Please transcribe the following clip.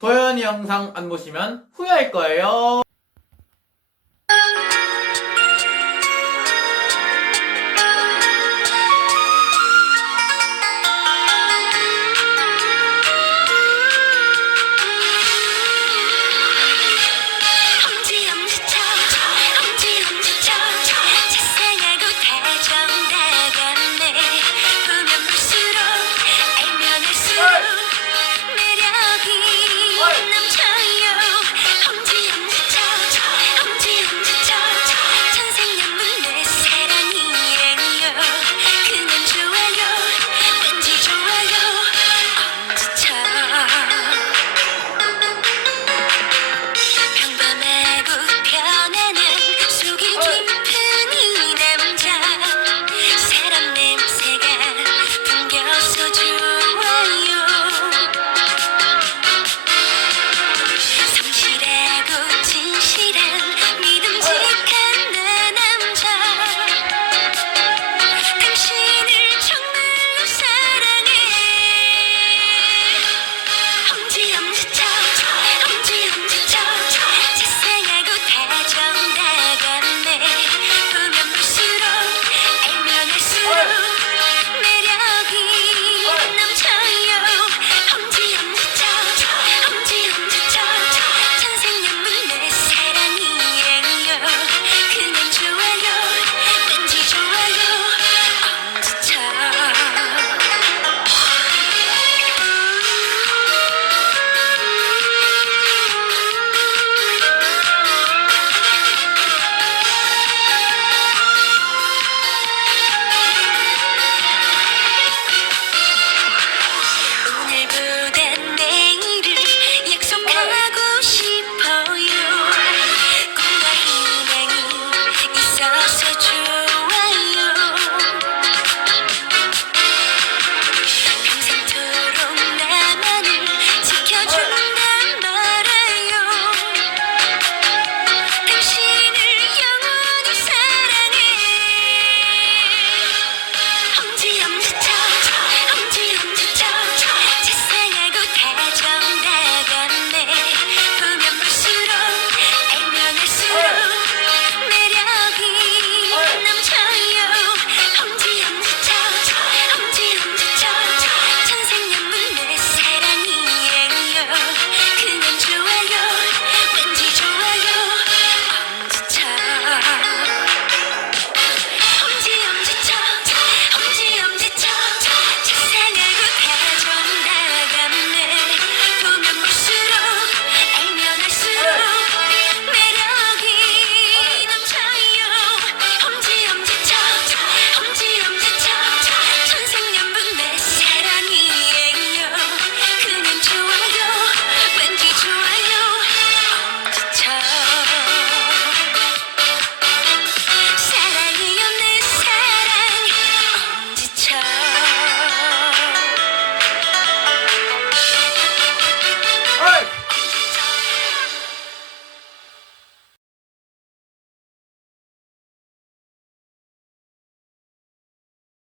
도현이 영상 안 보시면 후회할 거예요.